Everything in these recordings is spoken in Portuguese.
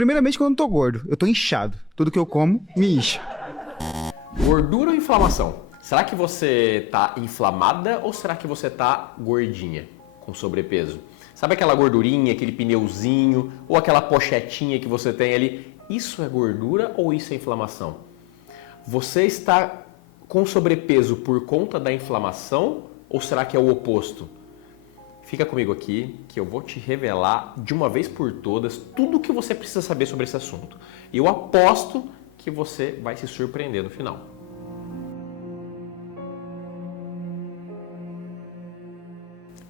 Primeiramente, quando eu tô gordo, eu tô inchado. Tudo que eu como me incha. Gordura ou inflamação? Será que você tá inflamada ou será que você tá gordinha, com sobrepeso? Sabe aquela gordurinha, aquele pneuzinho ou aquela pochetinha que você tem ali? Isso é gordura ou isso é inflamação? Você está com sobrepeso por conta da inflamação ou será que é o oposto? Fica comigo aqui que eu vou te revelar de uma vez por todas tudo o que você precisa saber sobre esse assunto. E eu aposto que você vai se surpreender no final.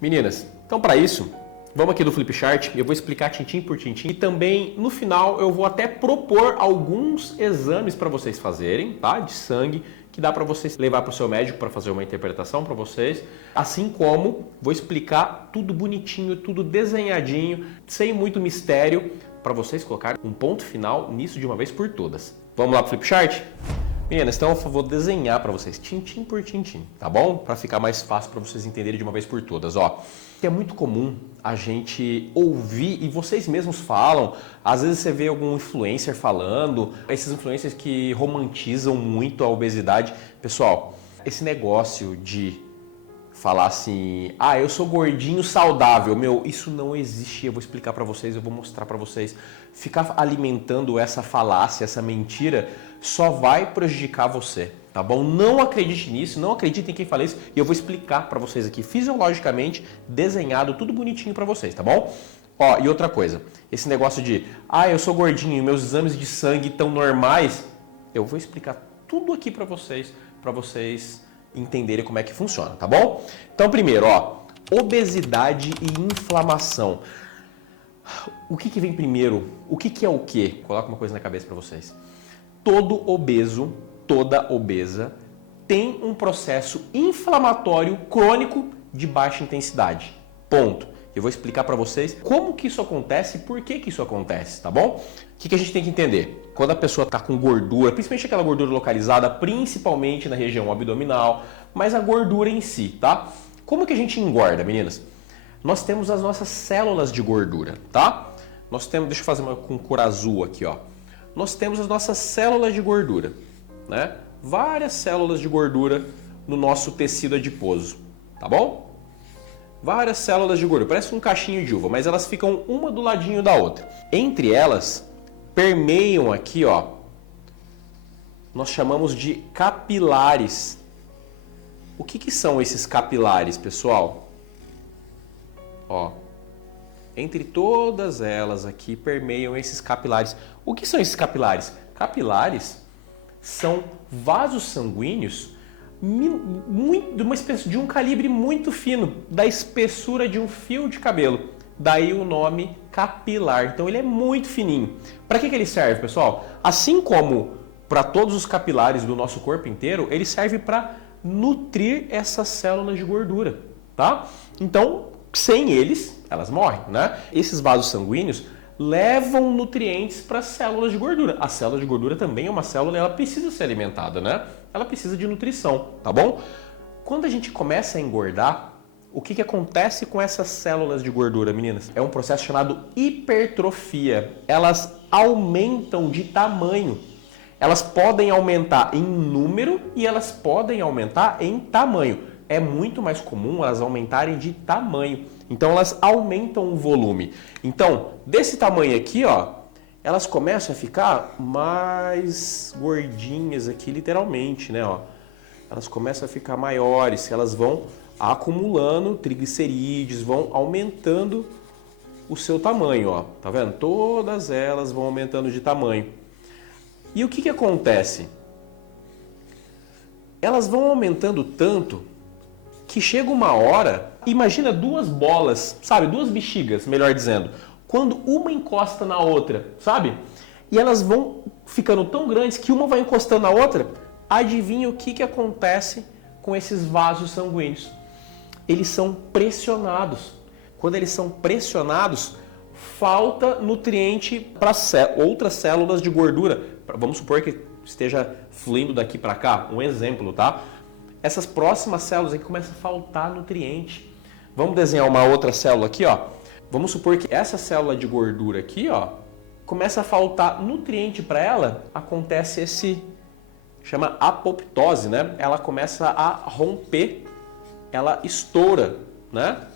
Meninas, então para isso, vamos aqui do Flipchart, eu vou explicar tintim por tintim e também no final eu vou até propor alguns exames para vocês fazerem, tá? De sangue, que dá para vocês levar para o seu médico para fazer uma interpretação para vocês, assim como vou explicar tudo bonitinho, tudo desenhadinho, sem muito mistério, para vocês colocarem um ponto final nisso de uma vez por todas. Vamos lá pro Flipchart? Meninas, então eu vou desenhar para vocês, tintim por tintim, tá bom? Para ficar mais fácil para vocês entenderem de uma vez por todas, ó. É muito comum a gente ouvir, e vocês mesmos falam, às vezes você vê algum influencer falando, esses influencers que romantizam muito a obesidade. Pessoal, esse negócio de falar assim, eu sou gordinho saudável, isso não existe, eu vou explicar para vocês, eu vou mostrar para vocês. Ficar alimentando essa falácia, essa mentira, só vai prejudicar você, tá bom? Não acredite nisso, não acredite em quem fala isso, e eu vou explicar para vocês aqui, fisiologicamente, desenhado, tudo bonitinho para vocês, tá bom? Ó, e outra coisa, esse negócio de, eu sou gordinho e meus exames de sangue estão normais, eu vou explicar tudo aqui para vocês entenderem como é que funciona, tá bom? Então, primeiro, obesidade e inflamação. O que vem primeiro? O que é o quê? Coloca uma coisa na cabeça para vocês. Todo obeso, toda obesa tem um processo inflamatório crônico de baixa intensidade. Ponto. Eu vou explicar para vocês como que isso acontece e por que isso acontece, tá bom? O que a gente tem que entender? Quando a pessoa está com gordura, principalmente aquela gordura localizada, principalmente na região abdominal, mas a gordura em si, tá? Como que a gente engorda, meninas? Nós temos as nossas células de gordura, tá? Nós temos, deixa eu fazer uma com cor azul aqui, ó. Nós temos as nossas células de gordura, né? Várias células de gordura no nosso tecido adiposo, tá bom? Várias células de gordura, parece um cachinho de uva, mas elas ficam uma do ladinho da outra. Entre elas, permeiam aqui, ó, nós chamamos de capilares. O que são esses capilares, pessoal? Ó, entre todas elas aqui permeiam esses capilares. O que são esses capilares? Capilares são vasos sanguíneos de um calibre muito fino, da espessura de um fio de cabelo. Daí o nome capilar. Então ele é muito fininho. Para que ele serve, pessoal? Assim como para todos os capilares do nosso corpo inteiro, ele serve para nutrir essas células de gordura, tá? Então, sem eles, elas morrem, né? Esses vasos sanguíneos levam nutrientes para as células de gordura. A célula de gordura também é uma célula, ela precisa ser alimentada, né? Ela precisa de nutrição, tá bom? Quando a gente começa a engordar, o que acontece com essas células de gordura, meninas? É um processo chamado hipertrofia. Elas aumentam de tamanho. Elas podem aumentar em número e elas podem aumentar em tamanho. É muito mais comum elas aumentarem de tamanho. Então elas aumentam o volume. Então, desse tamanho aqui, ó, elas começam a ficar mais gordinhas aqui, literalmente, né? Ó. Elas começam a ficar maiores, elas vão acumulando triglicerídeos, vão aumentando o seu tamanho, ó. Tá vendo? Todas elas vão aumentando de tamanho. E o que acontece? Elas vão aumentando tanto que chega uma hora, imagina duas bolas, sabe? Duas bexigas, melhor dizendo. Quando uma encosta na outra, sabe? E elas vão ficando tão grandes que uma vai encostando na outra. Adivinha o que acontece com esses vasos sanguíneos? Eles são pressionados. Quando eles são pressionados, falta nutriente para outras células de gordura. Vamos supor que esteja fluindo daqui para cá, um exemplo, tá? Essas próximas células aqui começam a faltar nutriente. Vamos desenhar uma outra célula aqui, ó. Vamos supor que essa célula de gordura aqui, ó, começa a faltar nutriente para ela, acontece chama apoptose, né? Ela começa a romper, ela estoura, né?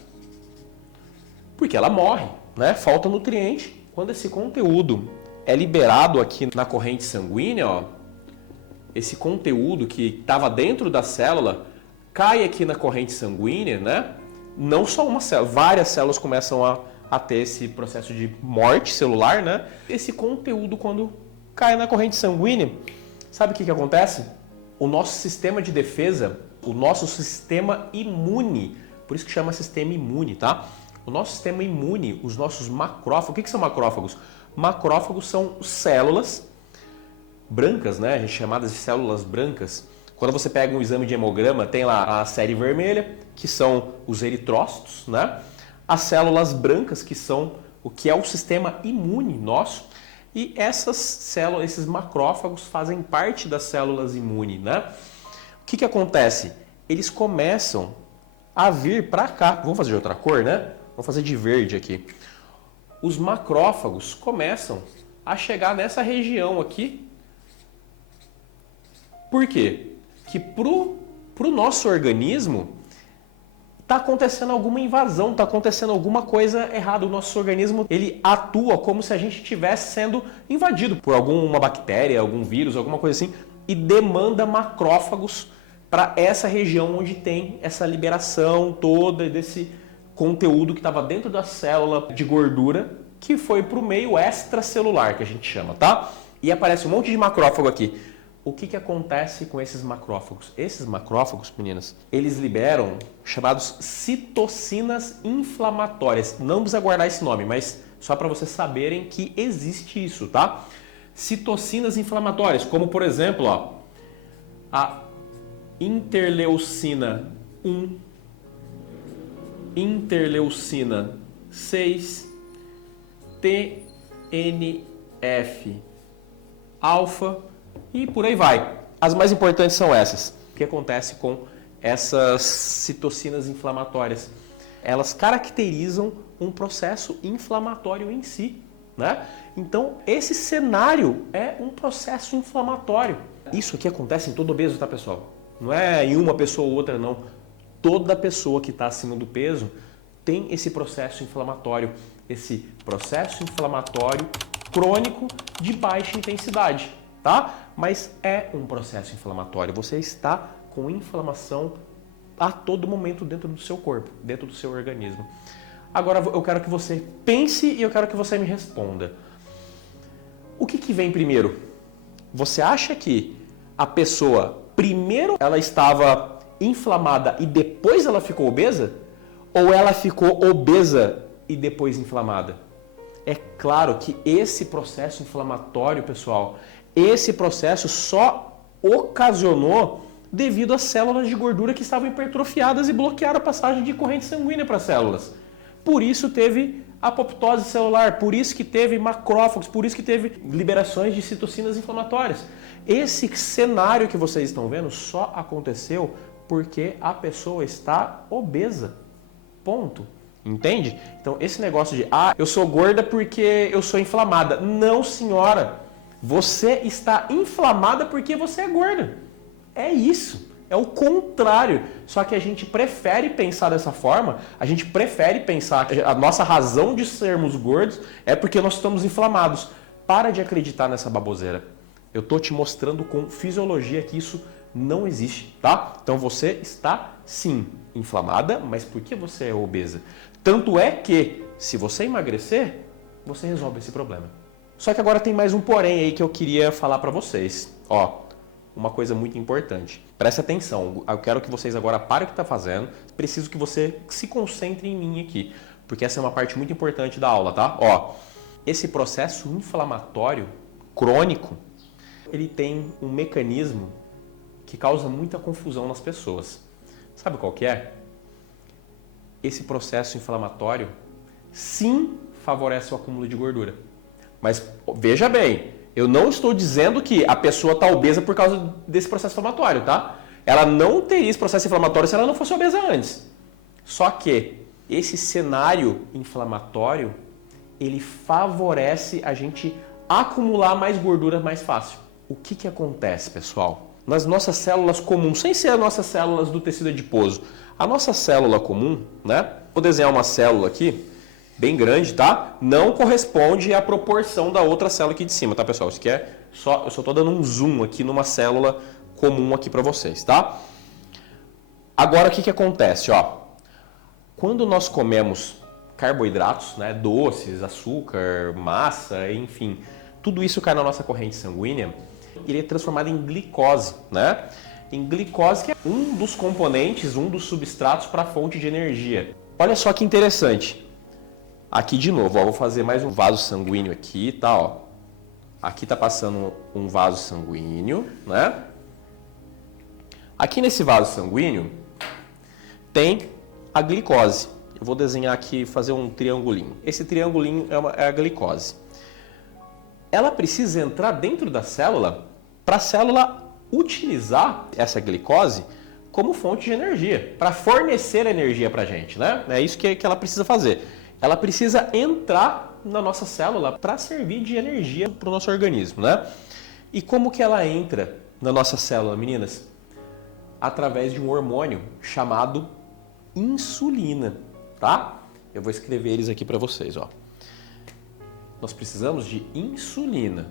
Porque ela morre, né? Falta nutriente. Quando esse conteúdo é liberado aqui na corrente sanguínea, ó, esse conteúdo que estava dentro da célula cai aqui na corrente sanguínea, né? Não só uma célula, várias células começam a ter esse processo de morte celular, né? Esse conteúdo, quando cai na corrente sanguínea, sabe o que acontece? O nosso sistema de defesa, o nosso sistema imune, por isso que chama sistema imune, tá? O nosso sistema imune, os nossos macrófagos, o que são macrófagos? Macrófagos são células brancas, né? A gente chamadas de células brancas. Quando você pega um exame de hemograma, tem lá a série vermelha, que são os eritrócitos, né? As células brancas, que são o que é o sistema imune nosso, e essas células, esses macrófagos fazem parte das células imunes, né? O que acontece? Eles começam a vir para cá. Vamos fazer de outra cor, né? Vamos fazer de verde aqui. Os macrófagos começam a chegar nessa região aqui. Por quê? Que pro nosso organismo está acontecendo alguma invasão, está acontecendo alguma coisa errada. O nosso organismo, ele atua como se a gente estivesse sendo invadido por alguma bactéria, algum vírus, alguma coisa assim, e demanda macrófagos para essa região onde tem essa liberação toda desse conteúdo que estava dentro da célula de gordura, que foi para o meio extracelular, que a gente chama, tá? E aparece um monte de macrófago aqui. O que acontece com esses macrófagos? Esses macrófagos, meninas, eles liberam chamados citocinas inflamatórias. Não precisa guardar esse nome, mas só para vocês saberem que existe isso, tá? Citocinas inflamatórias, como por exemplo, ó, a interleucina 1, interleucina 6, TNF alfa e por aí vai. As mais importantes são essas. O que acontece com essas citocinas inflamatórias? Elas caracterizam um processo inflamatório em si, né? Então, esse cenário é um processo inflamatório. Isso aqui acontece em todo obeso, tá, pessoal? Não é em uma pessoa ou outra, não. Toda pessoa que está acima do peso tem esse processo inflamatório. Esse processo inflamatório crônico de baixa intensidade, tá? Mas é um processo inflamatório. Você está com inflamação a todo momento dentro do seu corpo, dentro do seu organismo. Agora eu quero que você pense e eu quero que você me responda. O que vem primeiro? Você acha que a pessoa, primeiro ela estava inflamada e depois ela ficou obesa? Ou ela ficou obesa e depois inflamada? É claro que esse processo inflamatório, pessoal, esse processo só ocasionou devido às células de gordura que estavam hipertrofiadas e bloquearam a passagem de corrente sanguínea para as células. Por isso teve apoptose celular, por isso que teve macrófagos, por isso que teve liberações de citocinas inflamatórias. Esse cenário que vocês estão vendo só aconteceu porque a pessoa está obesa. Ponto. Entende? Então esse negócio de eu sou gorda porque eu sou inflamada. Não, senhora. Você está inflamada porque você é gorda. É isso. É o contrário. Só que a gente prefere pensar dessa forma, a gente prefere pensar que a nossa razão de sermos gordos é porque nós estamos inflamados. Para de acreditar nessa baboseira. Eu estou te mostrando com fisiologia que isso não existe, tá? Então você está, sim, inflamada, mas por que você é obesa? Tanto é que, se você emagrecer, você resolve esse problema. Só que agora tem mais um porém aí que eu queria falar para vocês. Ó, uma coisa muito importante. Presta atenção, eu quero que vocês agora parem o que está fazendo. Preciso que você se concentre em mim aqui, porque essa é uma parte muito importante da aula, tá? Ó, esse processo inflamatório crônico, ele tem um mecanismo que causa muita confusão nas pessoas. Sabe qual que é? Esse processo inflamatório, sim, favorece o acúmulo de gordura. Mas veja bem, eu não estou dizendo que a pessoa está obesa por causa desse processo inflamatório, tá? Ela não teria esse processo inflamatório se ela não fosse obesa antes. Só que esse cenário inflamatório, ele favorece a gente acumular mais gordura mais fácil. O que acontece, pessoal? Nas nossas células comuns, sem ser as nossas células do tecido adiposo, a nossa célula comum, né? Vou desenhar uma célula aqui, bem grande, tá? Não corresponde à proporção da outra célula aqui de cima, tá, pessoal? Isso aqui é só, eu só estou dando um zoom aqui numa célula comum aqui para vocês, tá? Agora, o que acontece, ó? Quando nós comemos carboidratos, né, doces, açúcar, massa, enfim, tudo isso cai na nossa corrente sanguínea, ele é transformado em glicose, né? Em glicose, que é um dos componentes, um dos substratos para a fonte de energia. Olha só que interessante. Aqui de novo, ó, vou fazer mais um vaso sanguíneo aqui, tá? Ó. Aqui tá passando um vaso sanguíneo, né? Aqui nesse vaso sanguíneo tem a glicose. Eu vou desenhar aqui, fazer um triangulinho. Esse triangulinho é a glicose. Ela precisa entrar dentro da célula para a célula utilizar essa glicose como fonte de energia, para fornecer energia para a gente, né? É isso que ela precisa fazer. Ela precisa entrar na nossa célula para servir de energia para o nosso organismo, né? E como que ela entra na nossa célula, meninas? Através de um hormônio chamado insulina, tá? Eu vou escrever eles aqui para vocês, ó. Nós precisamos de insulina.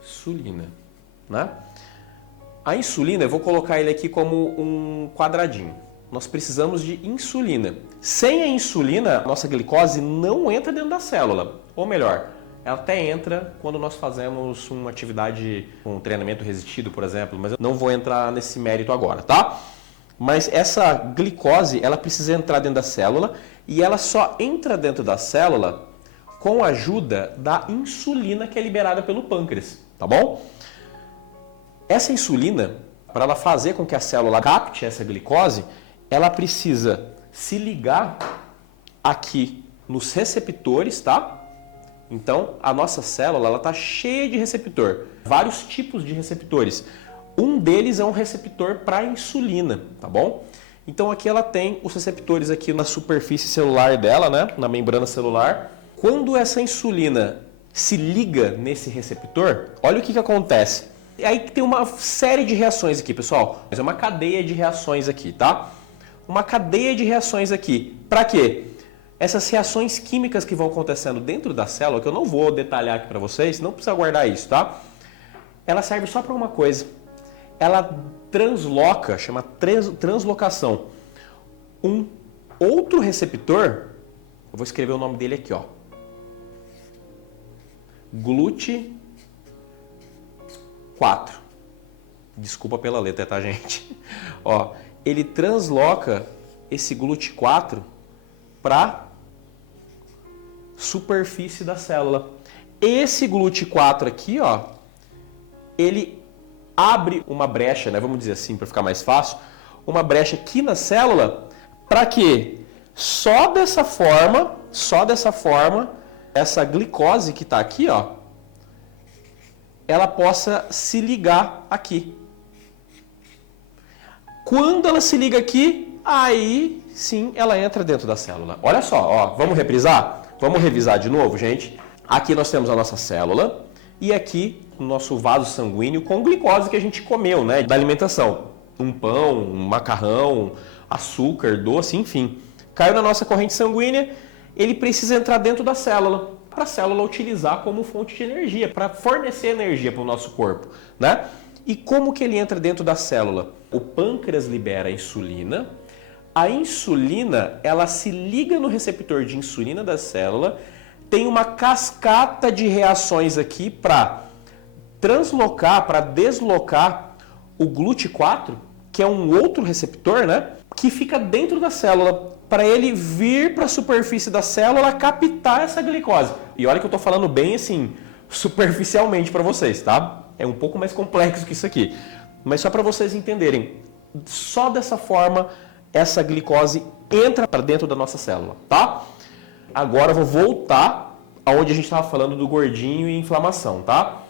Insulina, né? A insulina, eu vou colocar ele aqui como um quadradinho. Nós precisamos de insulina. Sem a insulina, a nossa glicose não entra dentro da célula. Ou melhor, ela até entra quando nós fazemos uma atividade, um treinamento resistido, por exemplo, mas eu não vou entrar nesse mérito agora, tá? Mas essa glicose, ela precisa entrar dentro da célula e ela só entra dentro da célula com a ajuda da insulina que é liberada pelo pâncreas, tá bom? Essa insulina, para ela fazer com que a célula capte essa glicose, ela precisa se ligar aqui nos receptores, tá? Então, a nossa célula ela está cheia de receptor, vários tipos de receptores. Um deles é um receptor para insulina, tá bom? Então, aqui ela tem os receptores aqui na superfície celular dela, né? Na membrana celular. Quando essa insulina se liga nesse receptor, olha o que acontece. Aí tem uma série de reações aqui, pessoal. É uma cadeia de reações aqui, tá? Uma cadeia de reações aqui. Para quê? Essas reações químicas que vão acontecendo dentro da célula, que eu não vou detalhar aqui para vocês, não precisa guardar isso, tá? Ela serve só para uma coisa. Ela transloca, chama translocação, um outro receptor, eu vou escrever o nome dele aqui, ó. GLUT4. Desculpa pela letra, tá, gente? Ó, ele transloca esse GLUT4 para superfície da célula. Esse GLUT4 aqui, ó, ele abre uma brecha, né, vamos dizer assim, para ficar mais fácil, uma brecha aqui na célula, para que só dessa forma, essa glicose que está aqui, ó, ela possa se ligar aqui. Quando ela se liga aqui, aí sim ela entra dentro da célula. Olha só, ó, vamos reprisar? Vamos revisar de novo, gente? Aqui nós temos a nossa célula e aqui o nosso vaso sanguíneo com glicose que a gente comeu, né, da alimentação. Um pão, um macarrão, açúcar, doce, enfim. Caiu na nossa corrente sanguínea, ele precisa entrar dentro da célula, para a célula utilizar como fonte de energia, para fornecer energia para o nosso corpo, né? E como que ele entra dentro da célula? O pâncreas libera a insulina. A insulina, ela se liga no receptor de insulina da célula, tem uma cascata de reações aqui para translocar, para deslocar o GLUT4, que é um outro receptor, né, que fica dentro da célula, para ele vir para a superfície da célula captar essa glicose. E olha que eu estou falando bem assim, superficialmente para vocês, tá? É um pouco mais complexo que isso aqui. Mas só para vocês entenderem, só dessa forma essa glicose entra para dentro da nossa célula, tá? Agora eu vou voltar aonde a gente estava falando do gordinho e inflamação, tá?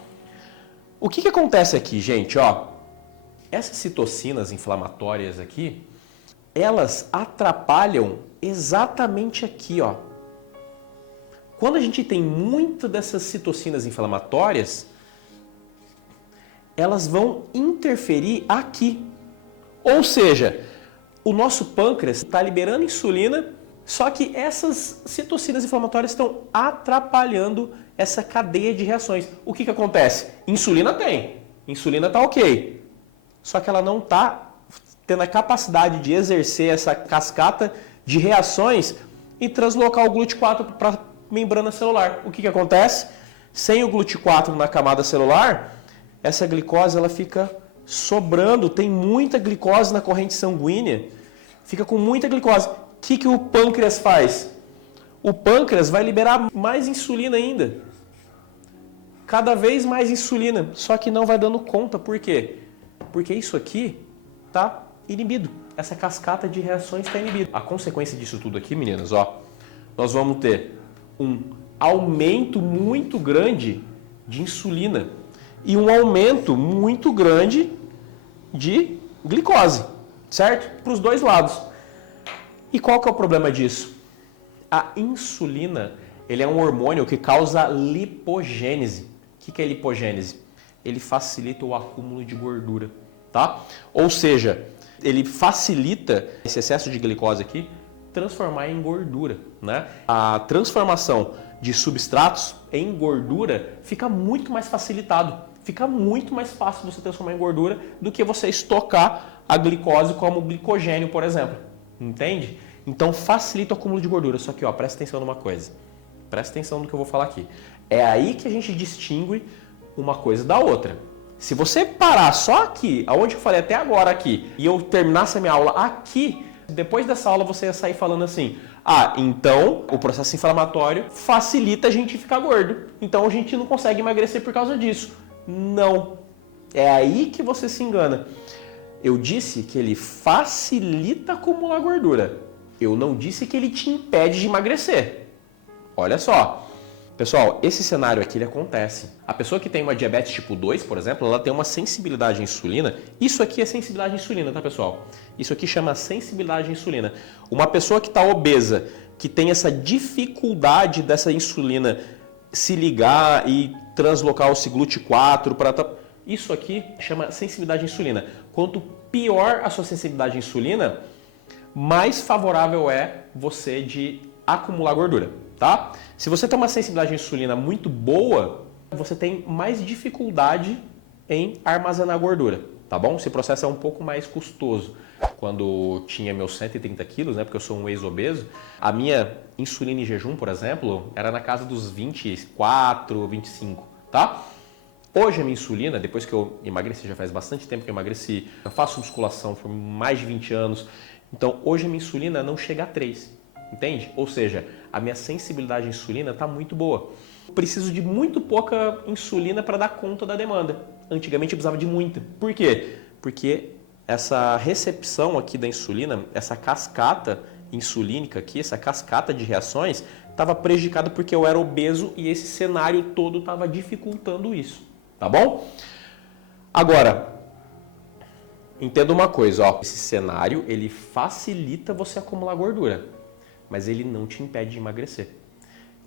O que acontece aqui, gente? Ó, essas citocinas inflamatórias aqui, elas atrapalham exatamente aqui, ó. Quando a gente tem muito dessas citocinas inflamatórias, elas vão interferir aqui. Ou seja, o nosso pâncreas está liberando insulina, só que essas citocinas inflamatórias estão atrapalhando essa cadeia de reações. O que acontece? Insulina tem, insulina está ok, só que ela não está tendo a capacidade de exercer essa cascata de reações e translocar o GLUT4 para a membrana celular. O que acontece? Sem o GLUT4 na camada celular, essa glicose ela fica sobrando, tem muita glicose na corrente sanguínea, fica com muita glicose. O que o pâncreas faz? O pâncreas vai liberar mais insulina ainda. Cada vez mais insulina, só que não vai dando conta. Por quê? Porque isso aqui está inibido. Essa cascata de reações está inibida. A consequência disso tudo aqui, meninas, ó, nós vamos ter um aumento muito grande de insulina e um aumento muito grande de glicose, certo? Para os dois lados. E qual que é o problema disso? A insulina, ele é um hormônio que causa lipogênese. O que é lipogênese? Ele facilita o acúmulo de gordura, tá? Ou seja, ele facilita esse excesso de glicose aqui transformar em gordura, né? A transformação de substratos em gordura fica muito mais facilitado. Fica muito mais fácil você transformar em gordura do que você estocar a glicose como glicogênio, por exemplo. Entende? Então facilita o acúmulo de gordura. Só que, ó, presta atenção numa coisa. Presta atenção no que eu vou falar aqui. É aí que a gente distingue uma coisa da outra. Se você parar só aqui, aonde eu falei até agora aqui, e eu terminasse a minha aula aqui, depois dessa aula você ia sair falando assim: ah, então o processo inflamatório facilita a gente ficar gordo. Então a gente não consegue emagrecer por causa disso. Não. É aí que você se engana. Eu disse que ele facilita acumular gordura. Eu não disse que ele te impede de emagrecer. Olha só. Pessoal, esse cenário aqui ele acontece. A pessoa que tem uma diabetes tipo 2, por exemplo, ela tem uma sensibilidade à insulina. Isso aqui é sensibilidade à insulina, tá, pessoal? Isso aqui chama sensibilidade à insulina. Uma pessoa que está obesa, que tem essa dificuldade dessa insulina se ligar e translocar o GLUT4 para... Isso aqui chama sensibilidade à insulina. Quanto pior a sua sensibilidade à insulina, mais favorável é você de acumular gordura, tá? Se você tem uma sensibilidade à insulina muito boa, você tem mais dificuldade em armazenar gordura, tá bom? Esse processo é um pouco mais custoso. Quando tinha meus 130 quilos, né, porque eu sou um ex-obeso, a minha insulina em jejum, por exemplo, era na casa dos 24, 25, tá? Hoje a minha insulina, depois que eu emagreci, já faz bastante tempo que eu emagreci, eu faço musculação por mais de 20 anos, então hoje a minha insulina não chega a 3, entende? Ou seja, a minha sensibilidade à insulina está muito boa. Eu preciso de muito pouca insulina para dar conta da demanda. Antigamente eu precisava de muita. Por quê? Porque essa recepção aqui da insulina, essa cascata insulínica aqui, essa cascata de reações, estava prejudicada porque eu era obeso e esse cenário todo estava dificultando isso. Tá bom? Agora, entenda uma coisa, ó. Esse cenário, ele facilita você acumular gordura, mas ele não te impede de emagrecer.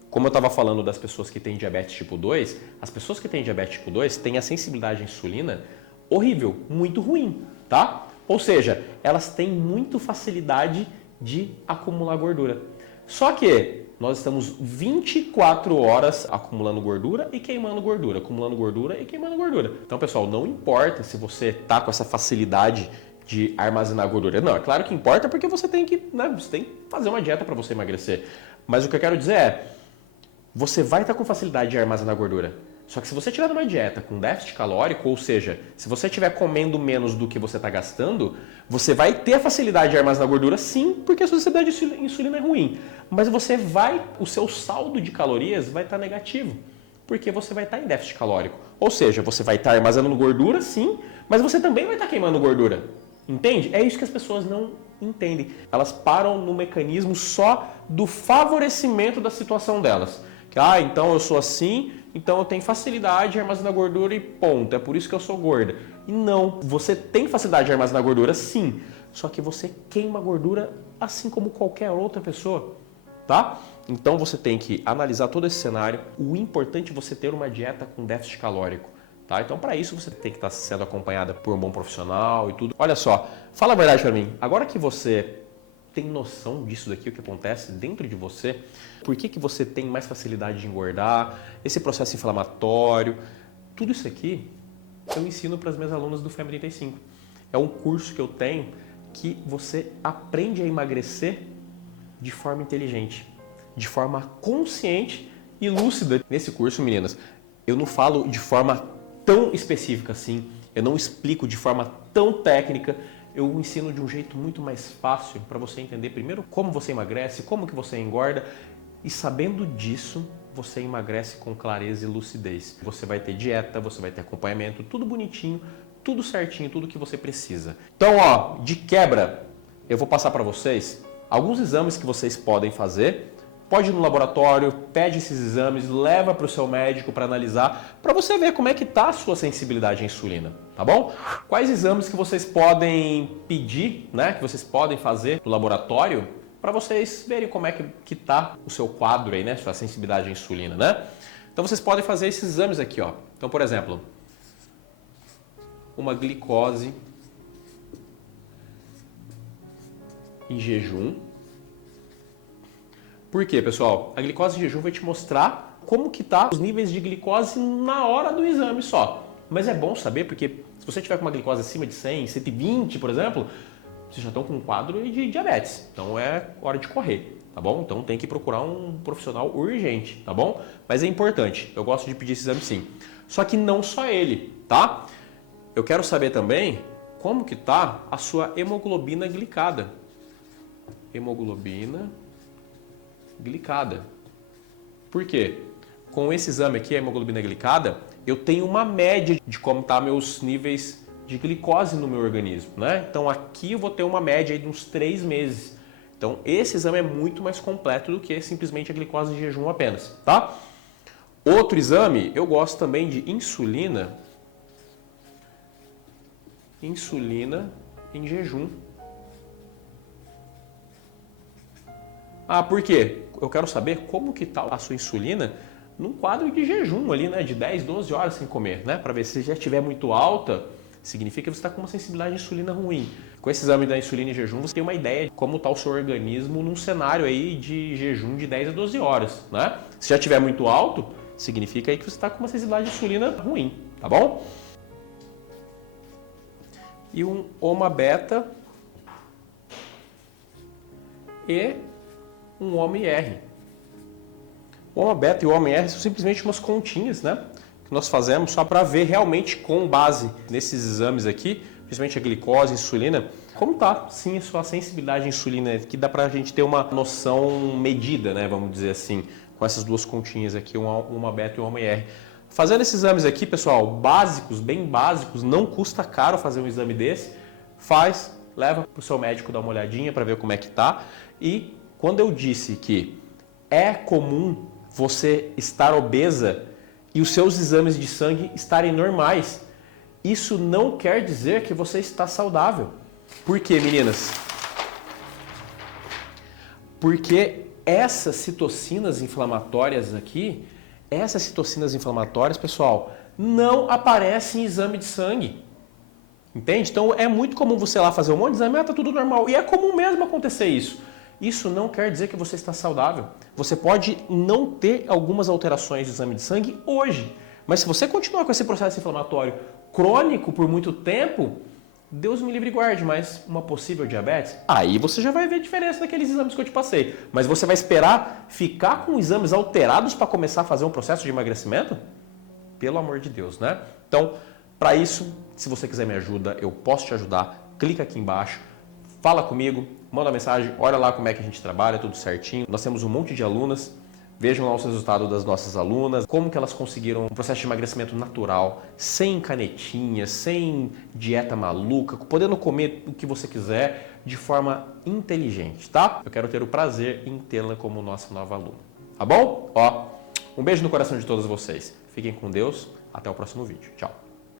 Como eu estava falando das pessoas que têm diabetes tipo 2, as pessoas que têm diabetes tipo 2 têm a sensibilidade à insulina horrível, muito ruim, tá? Ou seja, elas têm muita facilidade de acumular gordura. Só que nós estamos 24 horas acumulando gordura e queimando gordura, acumulando gordura e queimando gordura. Então, pessoal, não importa se você está com essa facilidade de armazenar gordura. Não, é claro que importa porque você tem que, né, você tem que fazer uma dieta para você emagrecer. Mas o que eu quero dizer é, você vai estar com facilidade de armazenar gordura. Só que se você tiver numa dieta com déficit calórico, ou seja, se você estiver comendo menos do que você está gastando, você vai ter a facilidade de armazenar gordura sim, porque a sua sensibilidade de insulina é ruim. Mas o seu saldo de calorias vai estar negativo, porque você vai estar em déficit calórico. Ou seja, você vai estar armazenando gordura sim, mas você também vai estar queimando gordura. Entende? É isso que as pessoas não entendem. Elas param no mecanismo só do favorecimento da situação delas. Que, então eu sou assim, então eu tenho facilidade de armazenar gordura e ponto. É por isso que eu sou gorda. E não, você tem facilidade de armazenar gordura sim, só que você queima gordura assim como qualquer outra pessoa, tá? Então você tem que analisar todo esse cenário. O importante é você ter uma dieta com déficit calórico, tá? Então para isso você tem que estar sendo acompanhada por um bom profissional e tudo. Olha só, fala a verdade para mim. Agora que você tem noção disso daqui, o que acontece dentro de você, por que você tem mais facilidade de engordar, esse processo inflamatório, tudo isso aqui eu ensino para as minhas alunas do FEM 35. É um curso que eu tenho que você aprende a emagrecer de forma inteligente, de forma consciente e lúcida. Nesse curso, meninas, eu não falo de forma tão específica assim, eu não explico de forma tão técnica, eu ensino de um jeito muito mais fácil para você entender primeiro como você emagrece, como que você engorda e sabendo disso, você emagrece com clareza e lucidez. Você vai ter dieta, você vai ter acompanhamento, tudo bonitinho, tudo certinho, tudo que você precisa. Então, ó, de quebra, eu vou passar para vocês alguns exames que vocês podem fazer. Pode ir no laboratório, pede esses exames, leva para o seu médico para analisar, para você ver como é que está a sua sensibilidade à insulina, tá bom? Quais exames que vocês podem pedir, né, que vocês podem fazer no laboratório, para vocês verem como é que está o seu quadro aí, né, sua sensibilidade à insulina, né? Então vocês podem fazer esses exames aqui, ó. Então, por exemplo, uma glicose em jejum. Por quê, pessoal? A glicose em jejum vai te mostrar como que tá os níveis de glicose na hora do exame só. Mas é bom saber porque se você tiver com uma glicose acima de 100, 120, por exemplo, vocês já estão com um quadro de diabetes. Então é hora de correr, tá bom? Então tem que procurar um profissional urgente, tá bom? Mas é importante, eu gosto de pedir esse exame sim. Só que não só ele, tá? Eu quero saber também como que tá a sua hemoglobina glicada. Hemoglobina glicada. Por quê? Com esse exame aqui, a hemoglobina glicada, eu tenho uma média de como tá meus níveis de glicose no meu organismo, né? Então aqui eu vou ter uma média de uns 3 meses. Então esse exame é muito mais completo do que simplesmente a glicose em jejum apenas, tá? Outro exame, eu gosto também de insulina em jejum. Ah, por quê? Eu quero saber como que está a sua insulina num quadro de jejum ali, né? De 10, 12 horas sem comer, né? Para ver se já estiver muito alta, significa que você está com uma sensibilidade de insulina ruim. Com esse exame da insulina em jejum, você tem uma ideia de como está o seu organismo num cenário aí de jejum de 10 a 12 horas, né? Se já estiver muito alto, significa aí que você está com uma sensibilidade de insulina ruim, tá bom? E um Oma Beta e um OMR. O Oma Beta e o OMR são simplesmente umas continhas, né, que nós fazemos só para ver realmente com base nesses exames aqui, principalmente a glicose, a insulina, como tá sim a sua sensibilidade à insulina, que dá para a gente ter uma noção medida, né, vamos dizer assim, com essas duas continhas aqui, o Oma Beta e o OMR. Fazendo esses exames aqui, pessoal, básicos, bem básicos, não custa caro fazer um exame desse, faz, leva para o seu médico dar uma olhadinha para ver como é que tá. E quando eu disse que é comum você estar obesa e os seus exames de sangue estarem normais, isso não quer dizer que você está saudável. Por quê, meninas? Porque essas citocinas inflamatórias aqui, pessoal, não aparecem em exame de sangue. Entende? Então é muito comum você lá fazer um monte de exame, tá tudo normal. E é comum mesmo acontecer isso. Isso não quer dizer que você está saudável. Você pode não ter algumas alterações do exame de sangue hoje, mas se você continuar com esse processo inflamatório crônico por muito tempo, Deus me livre e guarde, mas uma possível diabetes, aí você já vai ver a diferença daqueles exames que eu te passei. Mas você vai esperar ficar com exames alterados para começar a fazer um processo de emagrecimento? Pelo amor de Deus, né? Então, para isso, se você quiser me ajuda, eu posso te ajudar. Clica aqui embaixo, fala comigo, manda uma mensagem, olha lá como é que a gente trabalha, tudo certinho. Nós temos um monte de alunas, vejam lá os resultados das nossas alunas, como que elas conseguiram um processo de emagrecimento natural, sem canetinha, sem dieta maluca, podendo comer o que você quiser de forma inteligente, tá? Eu quero ter o prazer em tê-la como nossa nova aluna, tá bom? Ó, um beijo no coração de todos vocês. Fiquem com Deus, até o próximo vídeo. Tchau.